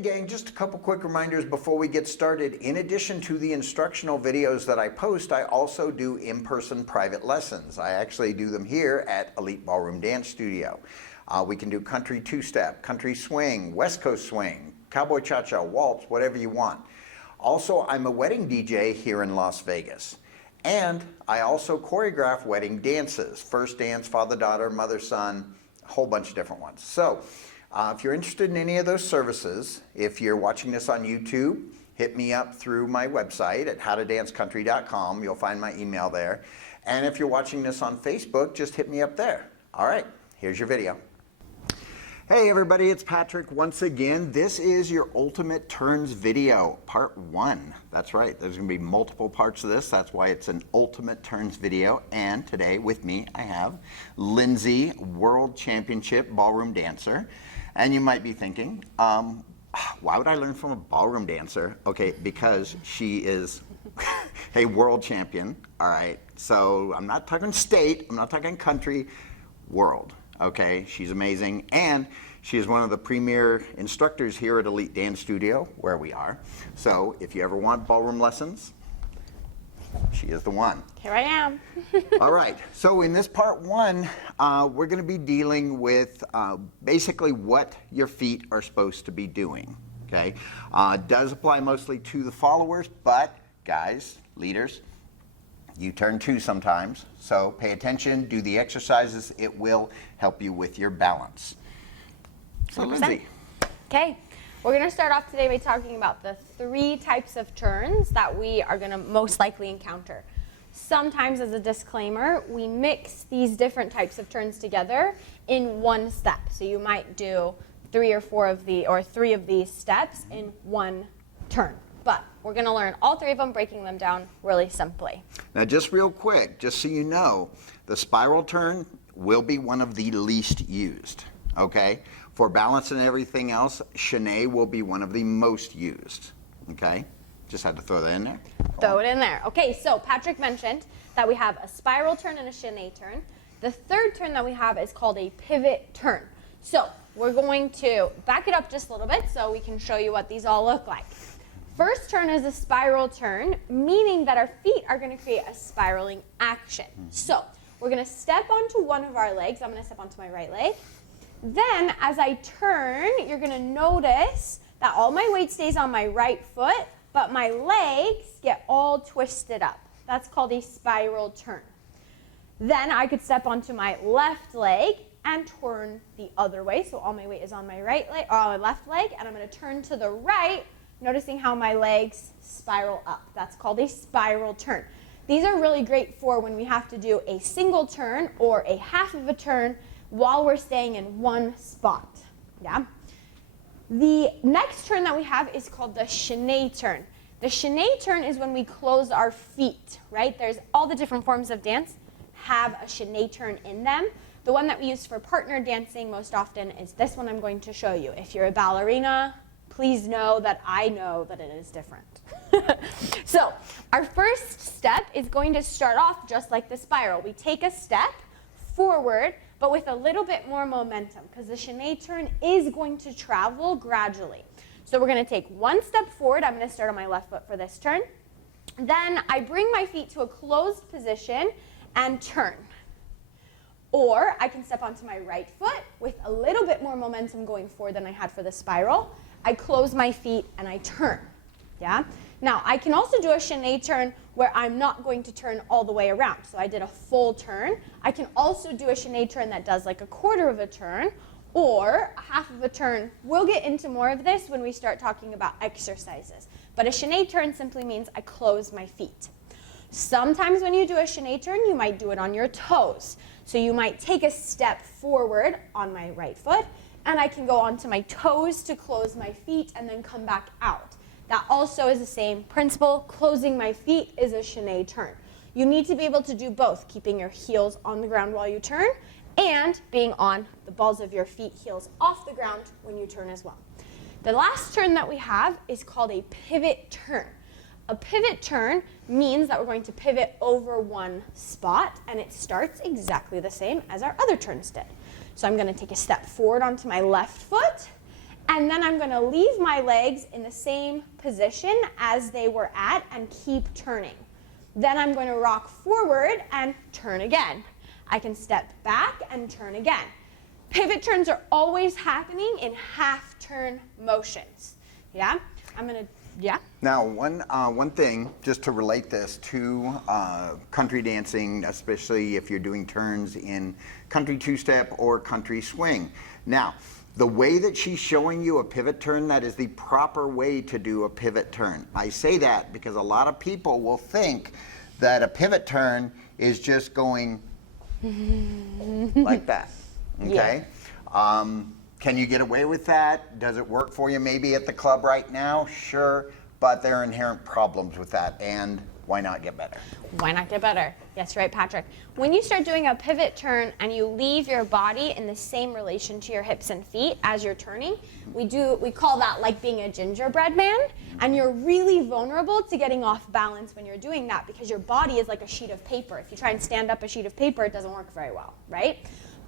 Hey gang, just a couple quick reminders before we get started. In addition to the instructional videos that I post, I also do in-person private lessons. I actually do them here at Elite Ballroom Dance Studio. We can do country two-step, country swing, West Coast swing, cowboy cha-cha, waltz, whatever you want. Also, I'm a wedding DJ here in Las Vegas. And I also choreograph wedding dances, first dance, father-daughter, mother-son, a whole bunch of different ones. So, if you're interested in any of those services, if you're watching this on YouTube, hit me up through my website at howtodancecountry.com. You'll find my email there. And if you're watching this on Facebook, just hit me up there. All right, here's your video. Hey everybody, it's Patrick once again. This is your Ultimate Turns video, part 1. That's right, there's going to be multiple parts of this. That's why it's an Ultimate Turns video. And today with me I have Lindsay, World Championship Ballroom Dancer. And you might be thinking, why would I learn from a ballroom dancer? Okay, because she is a world champion, all right? So I'm not talking state, I'm not talking country, world. Okay, she's amazing, and she is one of the premier instructors here at Elite Dance Studio, where we are. So if you ever want ballroom lessons, she is the one. Here I am. All right, so in this part 1, we're going to be dealing with basically what your feet are supposed to be doing. Okay, it does apply mostly to the followers, but guys, leaders, you turn too sometimes, so pay attention, do the exercises. It will help you with your balance. So 100%. Lindsay. Okay, we're going to start off today by talking about the 3 types of turns that we are going to most likely encounter. Sometimes, as a disclaimer, we mix these different types of turns together in one step. So you might do 3 or 4 of the, 3 of these steps in one turn. But we're going to learn all 3 of them, breaking them down really simply. Now just real quick, just so you know, the spiral turn will be one of the least used, okay? For balance and everything else, chaîné will be one of the most used, okay? Just had to throw that in there. Throw it in there. Okay, so Patrick mentioned that we have a spiral turn and a chaîné turn. The third turn that we have is called a pivot turn. So we're going to back it up just a little bit so we can show you what these all look like. First turn is a spiral turn, meaning that our feet are going to create a spiraling action. So we're going to step onto one of our legs. I'm going to step onto my right leg. Then as I turn, you're going to notice that all my weight stays on my right foot, but my legs get all twisted up. That's called a spiral turn. Then I could step onto my left leg and turn the other way. So all my weight is on my right leg, or on my left leg, and I'm going to turn to the right, noticing how my legs spiral up. That's called a spiral turn. These are really great for when we have to do a single turn or a half of a turn while we're staying in one spot. Yeah. The next turn that we have is called the chaîné turn. The chaîné turn is when we close our feet, right? There's all the different forms of dance have a chaîné turn in them. The one that we use for partner dancing most often is this one I'm going to show you. If you're a ballerina, please know that I know that it is different. So our first step is going to start off just like the spiral. We take a step forward, but with a little bit more momentum, because the chaîné turn is going to travel gradually. So we're going to take one step forward. I'm going to start on my left foot for this turn. Then I bring my feet to a closed position and turn. Or I can step onto my right foot with a little bit more momentum going forward than I had for the spiral. I close my feet and I turn. Yeah? Now, I can also do a chaîné turn where I'm not going to turn all the way around. So I did a full turn. I can also do a chaîné turn that does like a quarter of a turn or a half of a turn. We'll get into more of this when we start talking about exercises. But a chaîné turn simply means I close my feet. Sometimes when you do a chaîné turn, you might do it on your toes. So you might take a step forward on my right foot, and I can go onto my toes to close my feet and then come back out. That also is the same principle. Closing my feet is a chaîné turn. You need to be able to do both, keeping your heels on the ground while you turn and being on the balls of your feet, heels off the ground when you turn as well. The last turn that we have is called a pivot turn. A pivot turn means that we're going to pivot over one spot, and it starts exactly the same as our other turns did. So I'm going to take a step forward onto my left foot, And then I'm going to leave my legs in the same position as they were at and keep turning. Then I'm going to rock forward and turn again. I can step back and turn again. Pivot turns are always happening in half turn motions. Yeah? Yeah? Now, one thing, just to relate this to country dancing, especially if you're doing turns in country two-step or country swing. Now, the way that she's showing you a pivot turn, that is the proper way to do a pivot turn. I say that because a lot of people will think that a pivot turn is just going like that, okay? Yeah. Can you get away with that? Does it work for you maybe at the club right now? Sure, but there are inherent problems with that, and why not get better? Why not get better? Yes, right, Patrick. When you start doing a pivot turn and you leave your body in the same relation to your hips and feet as you're turning, we call that like being a gingerbread man, and you're really vulnerable to getting off balance when you're doing that because your body is like a sheet of paper. If you try and stand up a sheet of paper, it doesn't work very well, right?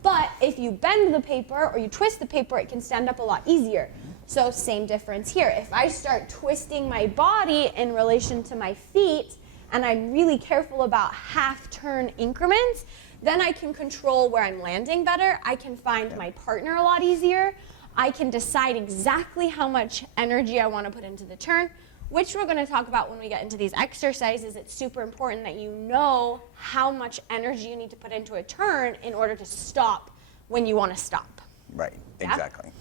But if you bend the paper or you twist the paper, it can stand up a lot easier. So same difference here. If I start twisting my body in relation to my feet, and I'm really careful about half turn increments, then I can control where I'm landing better. I can find my partner a lot easier. I can decide exactly how much energy I want to put into the turn, which we're going to talk about when we get into these exercises. It's super important that you know how much energy you need to put into a turn in order to stop when you want to stop. Right, Yeah? exactly.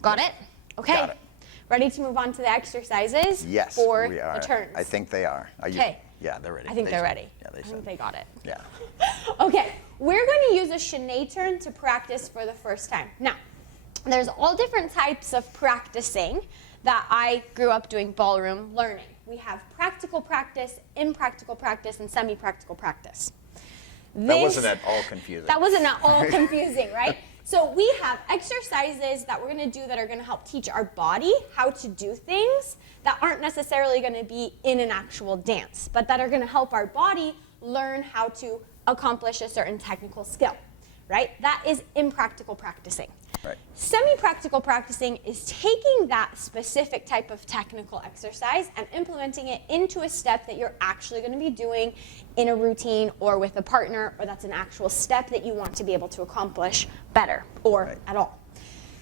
Got it? Okay. Got it. Ready to move on to the exercises? Yes, for we are. the turns? I think they are. Are you? Okay. Yeah, they're ready. I think they're ready. Yeah, they I said. think they got it. Yeah. Okay, we're going to use a chaîné turn to practice for the first time. Now, there's all different types of practicing that I grew up doing ballroom learning. We have practical practice, impractical practice, and semi-practical practice. That wasn't at all confusing. That wasn't at all confusing, right? So we have exercises that we're going to do that are going to help teach our body how to do things that aren't necessarily going to be in an actual dance, but that are going to help our body learn how to accomplish a certain technical skill, right? That is impractical practicing. Right. Semi-practical practicing is taking that specific type of technical exercise and implementing it into a step that you're actually going to be doing in a routine or with a partner, or that's an actual step that you want to be able to accomplish better or Right. at all.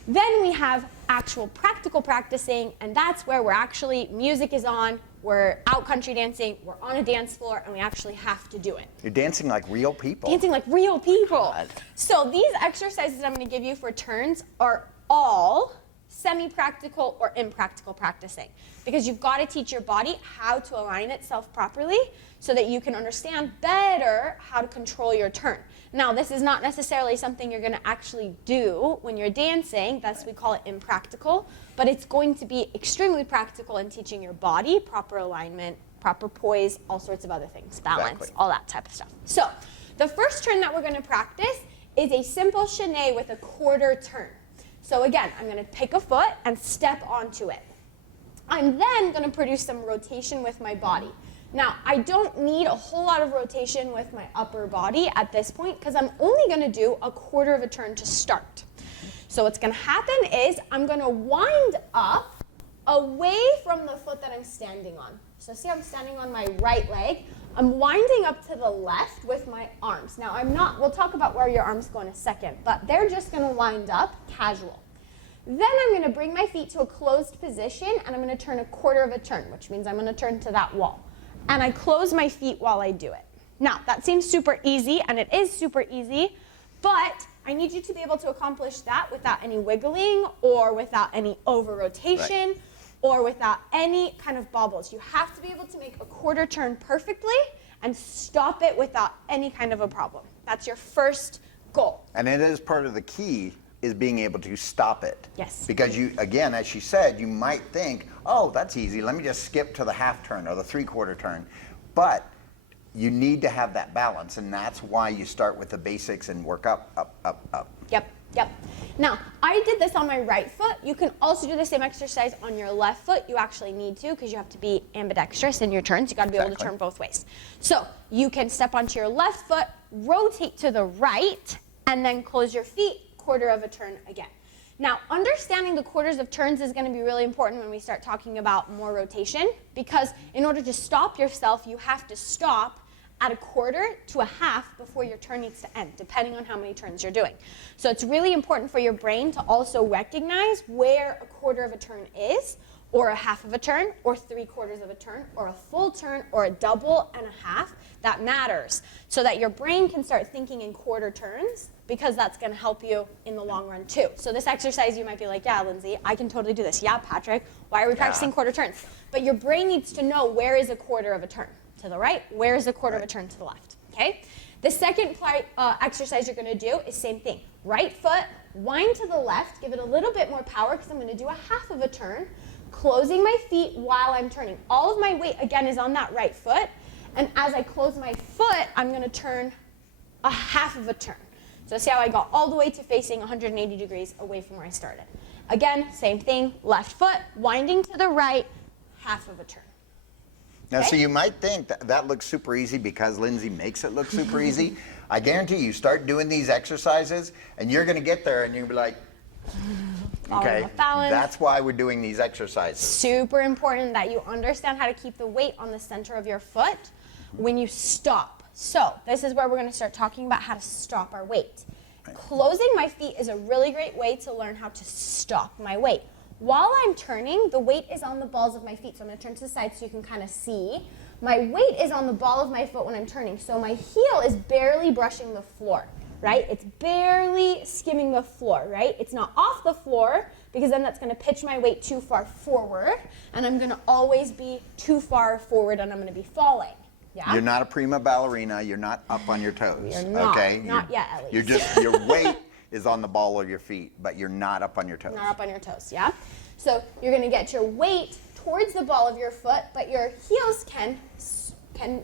Then we have actual practical practicing, and that's where we're actually, music is on, we're out country dancing, we're on a dance floor, and we actually have to do it. You're dancing like real people. Dancing like real people. God. So these exercises I'm going to give you for turns are all semi-practical or impractical practicing, because you've got to teach your body how to align itself properly so that you can understand better how to control your turn. Now, this is not necessarily something you're going to actually do when you're dancing. That's, we call it impractical, but it's going to be extremely practical in teaching your body proper alignment, proper poise, all sorts of other things, balance, Exactly. all that type of stuff. So the first turn that we're going to practice is a simple chaîné with a quarter turn. So again, I'm going to pick a foot and step onto it. I'm then going to produce some rotation with my body. Now, I don't need a whole lot of rotation with my upper body at this point because I'm only going to do a quarter of a turn to start. So what's going to happen is I'm going to wind up away from the foot that I'm standing on. So see, I'm standing on my right leg. I'm winding up to the left with my arms. Now, we'll talk about where your arms go in a second, but they're just going to wind up casual. Then I'm going to bring my feet to a closed position, and I'm going to turn a quarter of a turn, which means I'm going to turn to that wall. And I close my feet while I do it. Now, that seems super easy, and it is super easy, but I need you to be able to accomplish that without any wiggling or without any over-rotation. Right. Or without any kind of bobbles. You have to be able to make a quarter turn perfectly and stop it without any kind of a problem. That's your first goal. And it is part of the key is being able to stop it. Yes. Because you, again, as she said, you might think, oh, that's easy. Let me just skip to the half turn or the three-quarter turn. But you need to have that balance, and that's why you start with the basics and work up, up, up, up. Yep. Now, I did this on my right foot. You can also do the same exercise on your left foot. You actually need to because you have to be ambidextrous in your turns. You got to be able to Exactly. turn both ways. So you can step onto your left foot, rotate to the right, and then close your feet, quarter of a turn again. Now, understanding the quarters of turns is going to be really important when we start talking about more rotation, because in order to stop yourself, you have to stop at a quarter to a half before your turn needs to end, depending on how many turns you're doing. So it's really important for your brain to also recognize where a quarter of a turn is, or a half of a turn, or 3/4 of a turn, or a full turn, or a double and a half. That matters, so that your brain can start thinking in quarter turns, because that's going to help you in the long run too. So this exercise, you might be like, yeah, Lindsay, I can totally do this. Yeah, Patrick, why are we practicing quarter turns? But your brain needs to know, where is a quarter of a turn to the right, where is a quarter of a turn to the left, okay? The second exercise you're going to do is same thing. Right foot, wind to the left, give it a little bit more power, because I'm going to do a half of a turn, closing my feet while I'm turning. All of my weight, again, is on that right foot, and as I close my foot, I'm going to turn a half of a turn. So see how I got all the way to facing 180 degrees away from where I started. Again, same thing, left foot, winding to the right, half of a turn. Now, Okay. so you might think that looks super easy because Lindsay makes it look super easy. I guarantee you start doing these exercises, and you're going to get there, and you'll be like, okay, that's why we're doing these exercises. Super important that you understand how to keep the weight on the center of your foot when you stop. So this is where we're going to start talking about how to stop our weight. Closing my feet is a really great way to learn how to stop my weight. While I'm turning, the weight is on the balls of my feet. So I'm going to turn to the side so you can kind of see. My weight is on the ball of my foot when I'm turning. So my heel is barely brushing the floor, right? It's barely skimming the floor, right? It's not off the floor, because then that's going to pitch my weight too far forward, and I'm going to always be too far forward, and I'm going to be falling. Yeah? You're not a prima ballerina. You're not up on your toes. You're not. Okay? Not yet, at least. You're just, your weight is on the ball of your feet, but you're not up on your toes. Not up on your toes, yeah? So you're going to get your weight towards the ball of your foot, but your heels can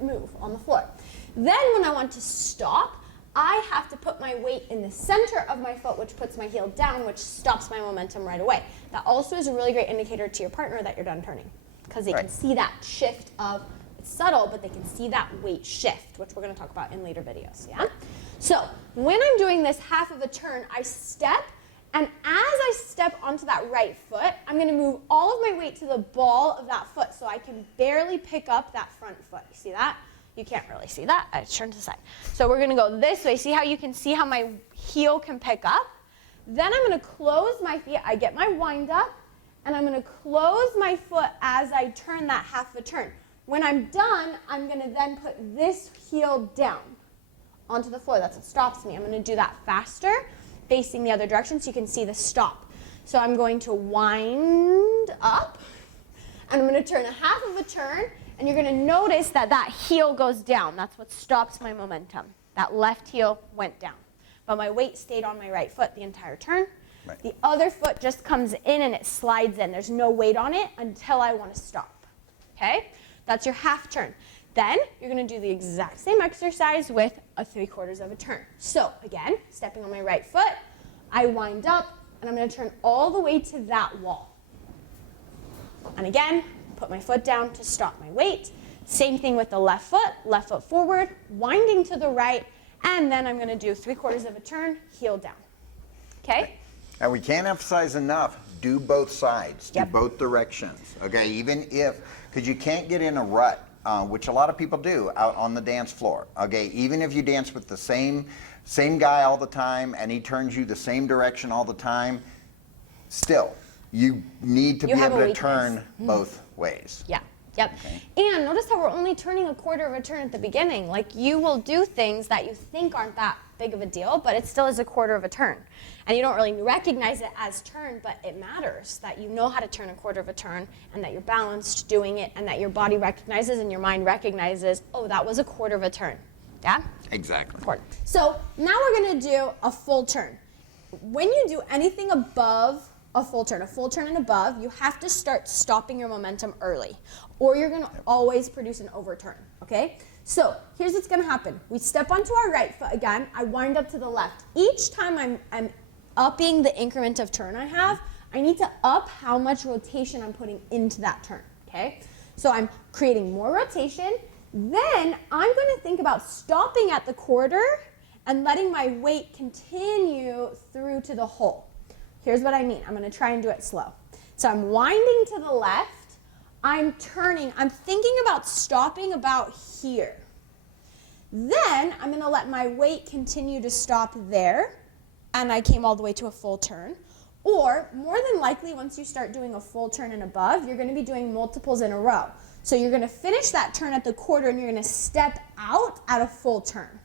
move on the floor. Then when I want to stop, I have to put my weight in the center of my foot, which puts my heel down, which stops my momentum right away. That also is a really great indicator to your partner that you're done turning, because they can see that shift of, it's subtle, but they can see that weight shift, which we're going to talk about in later videos, yeah? So when I'm doing this half of a turn, I step, and as I step onto that right foot, I'm going to move all of my weight to the ball of that foot, so I can barely pick up that front foot. You see that? You can't really see that. I turn to the side. So we're going to go this way. See how you can see how my heel can pick up? Then I'm going to close my feet. I get my wind up, and I'm going to close my foot as I turn that half a turn. When I'm done, I'm going to then put this heel down onto the floor. That's what stops me. I'm going to do that faster, facing the other direction, so you can see the stop. So I'm going to wind up, and I'm going to turn a half of a turn, and you're going to notice that that heel goes down. That's what stops my momentum. That left heel went down. But my weight stayed on my right foot the entire turn. Right. The other foot just comes in and it slides in. There's no weight on it until I want to stop. Okay? That's your half turn. Then you're going to do the exact same exercise with a 3/4 of a turn. So again, stepping on my right foot, I wind up, and I'm going to turn all the way to that wall. And again, put my foot down to stop my weight. Same thing with the left foot forward, winding to the right, and then I'm going to do 3/4 of a turn, heel down. Okay? And we can't emphasize enough, do both sides, do Yep. both directions, okay? Even if, because you can't get in a rut, which a lot of people do out on the dance floor, okay? Even if you dance with the same guy all the time, and he turns you the same direction all the time, still, you need to You be have able a to weakness. turn both ways. Yeah. Yep. Okay. And notice how we're only turning a 1/4 of a turn at the beginning. Like, you will do things that you think aren't that big of a deal, but it still is a 1/4 of a turn. And you don't really recognize it as turn, but it matters that you know how to turn a 1/4 of a turn, and that you're balanced doing it, and that your body recognizes and your mind recognizes, oh, that was a 1/4 of a turn. Yeah? Exactly. Important. So now we're going to do a full turn. When you do anything above a full turn and above, you have to start stopping your momentum early, or you're going to always produce an overturn, okay? So here's what's going to happen. We step onto our right foot again. I wind up to the left. Each time I'm upping the increment of turn I have, I need to up how much rotation I'm putting into that turn, okay? So I'm creating more rotation. Then I'm going to think about stopping at the 1/4 and letting my weight continue through to the hole. here's what I mean. I'm gonna try and do it slow. So I'm winding to the left, I'm turning, I'm thinking about stopping about here. Then I'm gonna let my weight continue to stop there, and I came all the way to a full turn. Or more than likely, once you start doing a full turn and above, you're gonna be doing multiples in a row. So you're gonna finish that turn at the quarter and you're gonna step out at a full turn.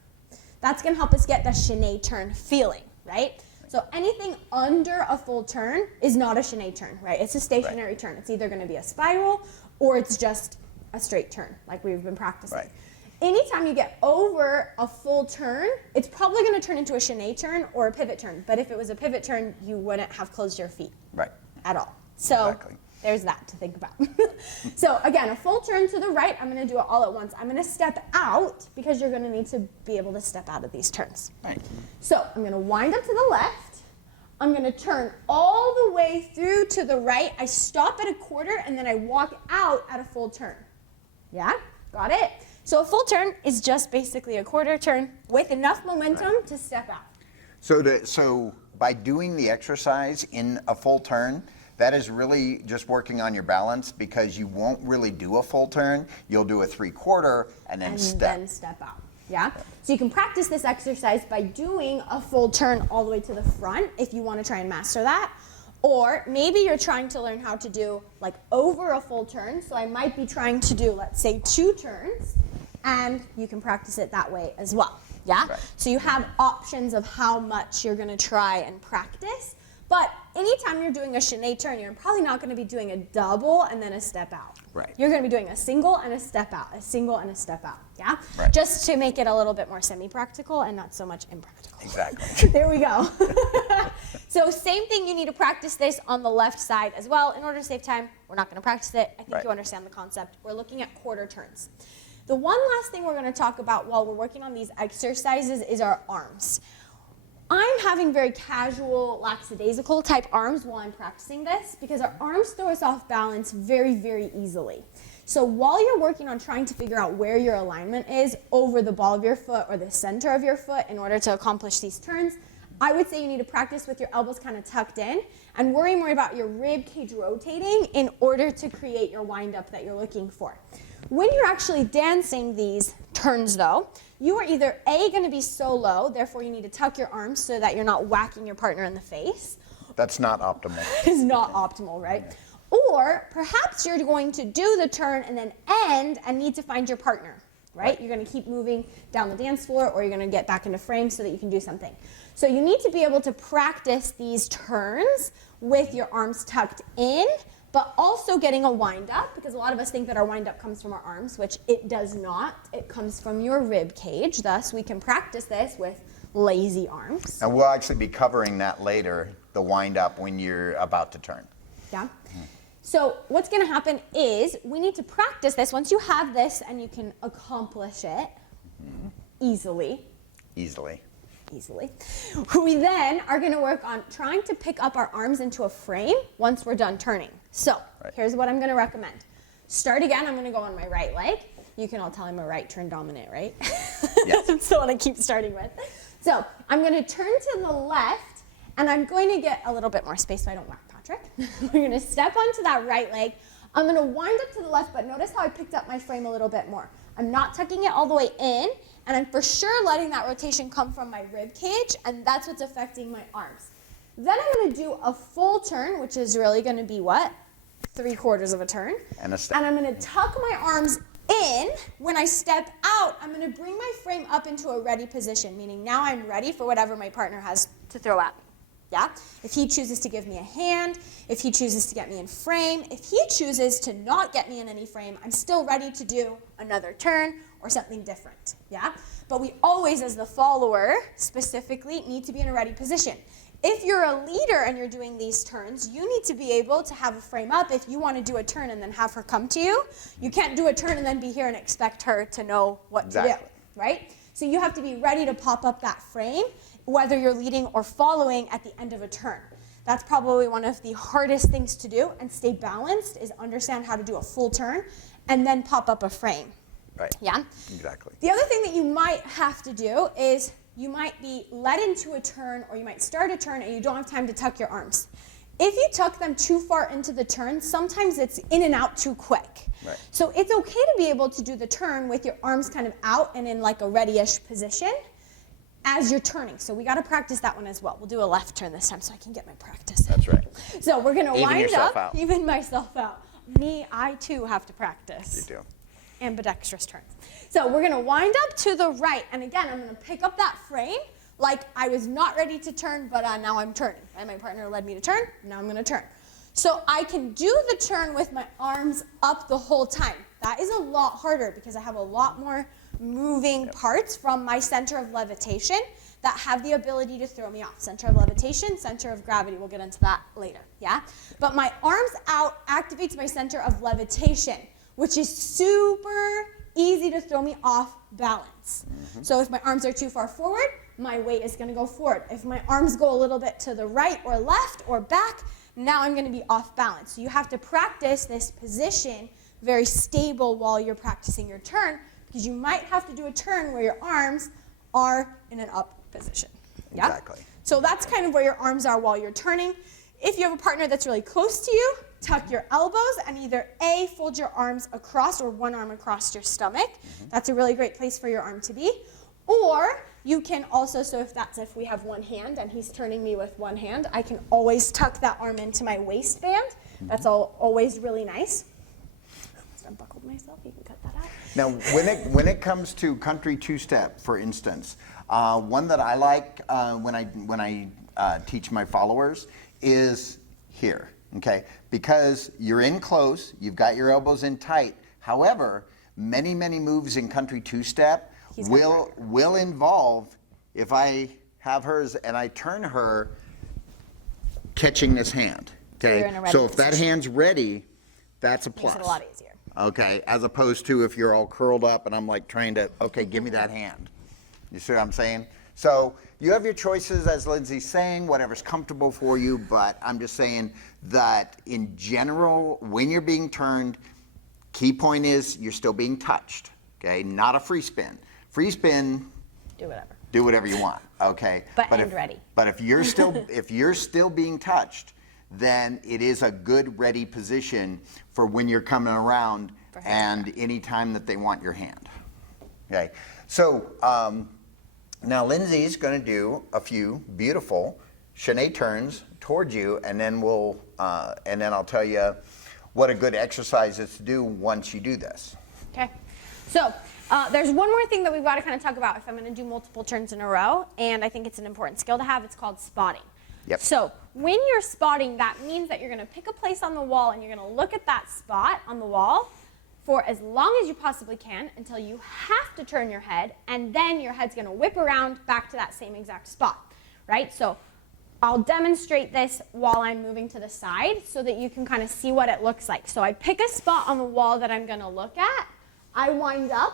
That's gonna help us get the chaîné turn feeling, right? So anything under a full turn is not a chaîné turn, right? It's a stationary turn. It's either gonna be a spiral or it's just a straight turn, like we've been practicing. Right. Anytime you get over a full turn, it's probably gonna turn into a chaîné turn or a pivot turn. But if it was a pivot turn, you wouldn't have closed your feet at all. So Exactly. there's that to think about. So again, a full turn to the right, I'm gonna do it all at once. I'm gonna step out because you're gonna need to be able to step out of these turns. Right. So I'm gonna wind up to the left. I'm gonna turn all the way through to the right. I stop at a quarter and then I walk out at a full turn. Yeah, got it? So a full turn is just basically a quarter turn with enough momentum to step out. So by doing the exercise in a full turn, that is really just working on your balance, because you won't really do a full turn. You'll do a 3/4 and then step out. Yeah? So you can practice this exercise by doing a full turn all the way to the front if you want to try and master that. Or maybe you're trying to learn how to do like over a full turn. So I might be trying to do, let's say, 2 turns, and you can practice it that way as well. Yeah? Right. So you have options of how much you're going to try and practice. But anytime you're doing a chaîné turn, you're probably not going to be doing a double and then a step out. Right. You're going to be doing a single and a step out, a single and a step out. Yeah? Right. Just to make it a little bit more semi-practical and not so much impractical. Exactly. There we go. So same thing, you need to practice this on the left side as well. In order to save time, we're not going to practice it. I think Right. you understand the concept. We're looking at quarter turns. The one last thing we're going to talk about while we're working on these exercises is our arms. I'm having very casual, lackadaisical type arms while I'm practicing this because our arms throw us off balance very, very easily. So while you're working on trying to figure out where your alignment is over the ball of your foot or the center of your foot in order to accomplish these turns, I would say you need to practice with your elbows kind of tucked in and worry more about your rib cage rotating in order to create your wind up that you're looking for. When you're actually dancing these turns though, you are either A, going to be so low, therefore you need to tuck your arms so that you're not whacking your partner in the face. That's not optimal. It's not optimal, right? Or perhaps you're going to do the turn and then end and need to find your partner, right? You're going to keep moving down the dance floor or you're going to get back into frame so that you can do something. So you need to be able to practice these turns with your arms tucked in, but also getting a wind up, because a lot of us think that our wind up comes from our arms, which it does not. It comes from your rib cage. Thus, we can practice this with lazy arms. And we'll actually be covering that later, the wind up when you're about to turn. Yeah. So what's going to happen is we need to practice this. Once you have this and you can accomplish it easily, we then are going to work on trying to pick up our arms into a frame once we're done turning. So here's what I'm going to recommend. Start again. I'm going to go on my right leg. You can all tell I'm a right turn dominant, right? Yes. That's what I keep starting with. So I'm going to turn to the left, and I'm going to get a little bit more space so I don't whack Patrick. We're going to step onto that right leg. I'm going to wind up to the left, but notice how I picked up my frame a little bit more. I'm not tucking it all the way in, and I'm for sure letting that rotation come from my rib cage, and that's what's affecting my arms. Then I'm going to do a full turn, which is really going to be what? 3/4 of a turn. And a step. And I'm going to tuck my arms in. When I step out, I'm going to bring my frame up into a ready position, meaning now I'm ready for whatever my partner has to throw at me. Yeah? If he chooses to give me a hand, if he chooses to get me in frame, if he chooses to not get me in any frame, I'm still ready to do another turn or something different. Yeah? But we always, as the follower, specifically, need to be in a ready position. If you're a leader and you're doing these turns, you need to be able to have a frame up if you want to do a turn and then have her come to you. You can't do a turn and then be here and expect her to know what to do, right? So you have to be ready to pop up that frame, whether you're leading or following at the end of a turn. That's probably one of the hardest things to do, and stay balanced is understand how to do a full turn and then pop up a frame. Right. Yeah? Exactly. The other thing that you might have to do is you might be led into a turn or you might start a turn and you don't have time to tuck your arms. If you tuck them too far into the turn, sometimes it's in and out too quick. Right. So it's okay to be able to do the turn with your arms kind of out and in like a ready-ish position as you're turning. So we got to practice that one as well. We'll do a left turn this time so I can get my practice. That's right. So we're going to Even wind yourself up, out. even myself out. Me, I too have to practice. You do. Ambidextrous turns. So we're going to wind up to the right. And again, I'm going to pick up that frame like I was not ready to turn, but now I'm turning. And my partner led me to turn. Now I'm going to turn. So I can do the turn with my arms up the whole time. That is a lot harder because I have a lot more moving parts from my center of levitation that have the ability to throw me off. Center of levitation, center of gravity. We'll get into that later, yeah? But my arms out activates my center of levitation, which is super easy to throw me off balance. So if my arms are too far forward, my weight is going to go forward. If my arms go a little bit to the right or left or back, now I'm going to be off balance. So you have to practice this position very stable while you're practicing your turn, because you might have to do a turn where your arms are in an up position. Yeah? Exactly. So that's kind of where your arms are while you're turning. If you have a partner that's really close to you, tuck your elbows and either A, fold your arms across or one arm across your stomach. That's a really great place for your arm to be. Or you can also, so if we have one hand and he's turning me with one hand, I can always tuck that arm into my waistband. That's always really nice. I unbuckled myself, you can cut that out. Now, when it comes to country two-step, for instance, one that I like when I teach my followers is here, okay? Because you're in close, you've got your elbows in tight. However, many moves in country two-step will involve, if I have hers and I turn her, catching this hand, okay? So if that hand's ready, that's a plus. Makes it a lot easier. Okay, as opposed to if you're all curled up and I'm like trying to, okay, give me that hand. You see what I'm saying? So you have your choices, as Lindsay's saying, whatever's comfortable for you, but I'm just saying that in general, when you're being turned, key point is you're still being touched, okay? Not a free spin. Free spin, Do whatever. do whatever you want, okay? But end ready. But if you're still being touched, then it is a good ready position for when you're coming around and any time that they want your hand. Okay, so now Lindsay's going to do a few beautiful chaîné turns towards you, and then I'll tell you what a good exercise is to do once you do this. Okay, so there's one more thing that we've got to kind of talk about if I'm going to do multiple turns in a row, and I think it's an important skill to have. It's called spotting. Yep. So when you're spotting, that means that you're going to pick a place on the wall and you're going to look at that spot on the wall for as long as you possibly can until you have to turn your head, and then your head's going to whip around back to that same exact spot, right? So I'll demonstrate this while I'm moving to the side so that you can kind of see what it looks like. So I pick a spot on the wall that I'm going to look at. I wind up.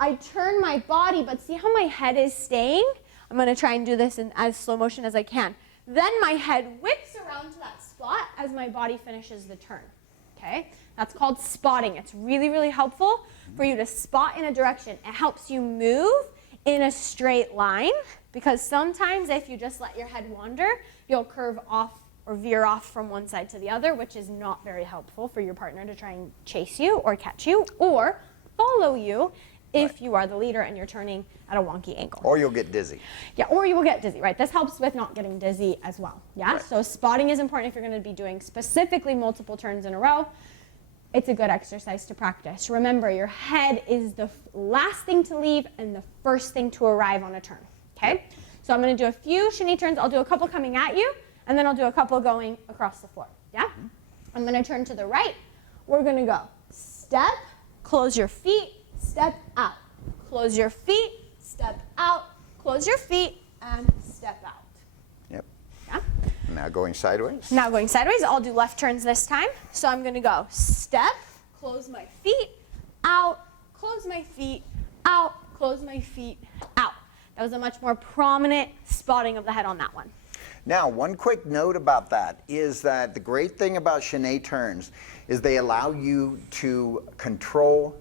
I turn my body, but see how my head is staying? I'm going to try and do this in as slow motion as I can. Then my head whips around to that spot as my body finishes the turn, okay? That's called spotting. It's really helpful for you to spot in a direction. It helps you move in a straight line, because sometimes if you just let your head wander, you'll curve off or veer off from one side to the other, which is not very helpful for your partner to try and chase you or catch you or follow you if you are the leader and you're turning at a wonky angle. Or you'll get dizzy. Yeah, or you will get dizzy, right? This helps with not getting dizzy as well, yeah? Right. So spotting is important if you're going to be doing specifically multiple turns in a row. It's a good exercise to practice. Remember, your head is the last thing to leave and the first thing to arrive on a turn, okay? So I'm going to do a few chaîné turns. I'll do a couple coming at you, and then I'll do a couple going across the floor, yeah? I'm going to turn to the right. We're going to go step, close your feet, step out. Close your feet, step out, close your feet, and step out. Yep. Yeah? Now going sideways. Now going sideways, I'll do left turns this time. So I'm going to go step, close my feet, out, close my feet, out, close my feet, out. That was a much more prominent spotting of the head on that one. Now, one quick note about that is that the great thing about chaîné turns is they allow you to control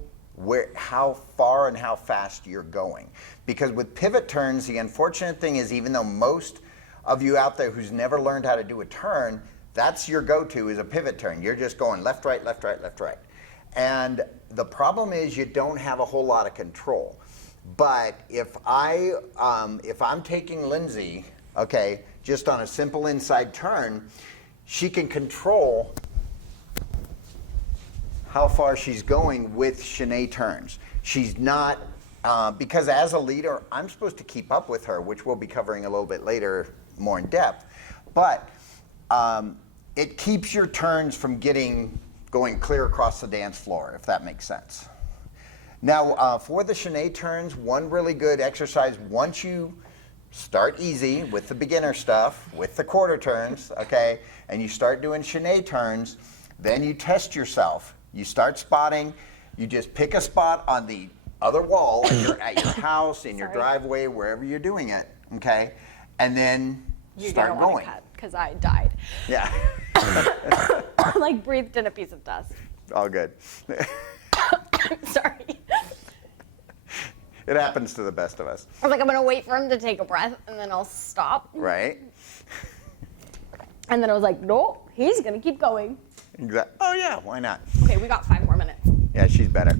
how far and how fast you're going. Because with pivot turns, the unfortunate thing is, even though most of you out there who's never learned how to do a turn, that's your go-to is a pivot turn. You're just going left, right, left, right, left, right. And the problem is you don't have a whole lot of control. But if I'm taking Lindsay, okay, just on a simple inside turn, she can control how far she's going with chaîné turns. She's not, because as a leader, I'm supposed to keep up with her, which we'll be covering a little bit later, more in depth. But it keeps your turns from going clear across the dance floor, if that makes sense. Now, for the chaîné turns, one really good exercise, once you start easy with the beginner stuff, with the quarter turns, okay, and you start doing chaîné turns, then you test yourself. You start spotting, you just pick a spot on the other wall at your house, in your driveway, wherever you're doing it, okay, and then start going. Because I died. Yeah. Like breathed in a piece of dust. All good. Sorry. It happens to the best of us. I was like, I'm gonna wait for him to take a breath and then I'll stop. Right? And then I was like, no, he's gonna keep going. Exactly. Oh yeah, why not? Okay, we got 5 more minutes. Yeah, she's better.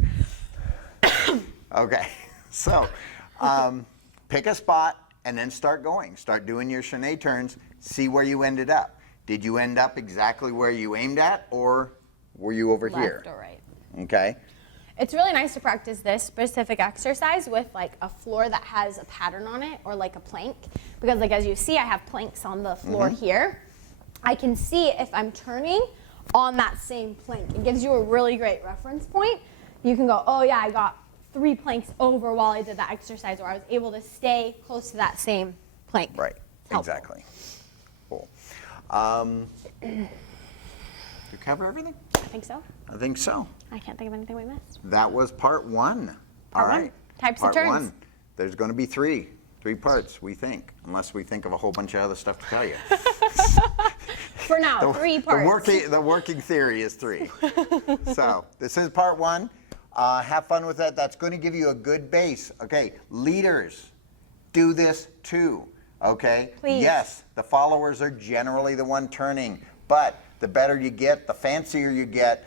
Okay, so pick a spot and then start going. Start doing your chaîné turns. See where you ended up. Did you end up exactly where you aimed at, or were you over here? Left or right. Okay. It's really nice to practice this specific exercise with like a floor that has a pattern on it, or like a plank, because like as you see, I have planks on the floor here. I can see if I'm turning on that same plank. It gives you a really great reference point. You can go, oh yeah, I got 3 planks over while I did that exercise, or I was able to stay close to that same plank. Right, exactly. Cool. Did you cover everything? I think so. I think so. I can't think of anything we missed. That was part 1. Part All one. right. Types of Part turns. 1. There's going to be 3 parts, we think, unless we think of a whole bunch of other stuff to tell you. For now, 3 parts. The working theory is 3. So this is part 1. Have fun with that. That's going to give you a good base. Okay, leaders, do this too. Okay. Please. Yes, the followers are generally the one turning, but the better you get, the fancier you get,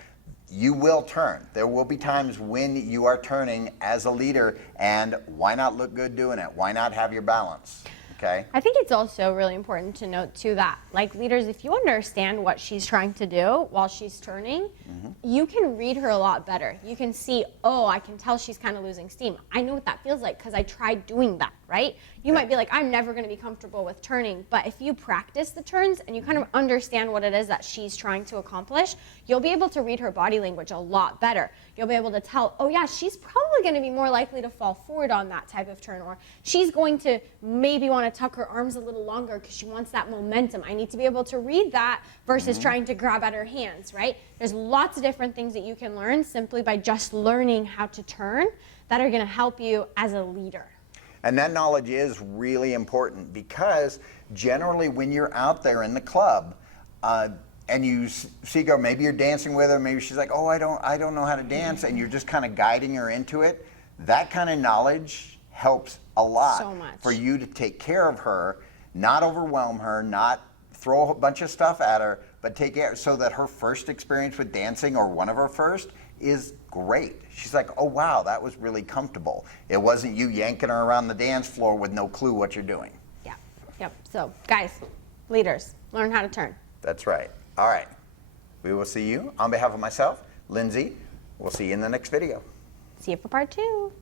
you will turn. There will be times when you are turning as a leader, and why not look good doing it? Why not have your balance? Okay. I think it's also really important to note too that, like, leaders, if you understand what she's trying to do while she's turning, you can read her a lot better. You can see, oh, I can tell she's kind of losing steam. I know what that feels like because I tried doing that, right? You might be like, I'm never going to be comfortable with turning, but if you practice the turns and you kind of understand what it is that she's trying to accomplish, you'll be able to read her body language a lot better. You'll be able to tell, oh yeah, she's probably going to be more likely to fall forward on that type of turn, or she's going to maybe want to tuck her arms a little longer because she wants that momentum. I need to be able to read that versus trying to grab at her hands, right? There's lots of different things that you can learn simply by just learning how to turn that are going to help you as a leader. And that knowledge is really important, because generally when you're out there in the club and you see a girl, maybe you're dancing with her, maybe she's like, oh, I don't know how to dance, and you're just kind of guiding her into it, that kind of knowledge helps a lot So much. for you to take care of her, not overwhelm her, not throw a bunch of stuff at her, but take care so that her first experience with dancing, or one of her first, is great. She's like, oh wow, that was really comfortable. It wasn't you yanking her around the dance floor with no clue what you're doing. Yeah. Yep. So, guys, leaders, learn how to turn. That's right. All right. We will see you on behalf of myself, Lindsay. We'll see you in the next video. See you for part 2.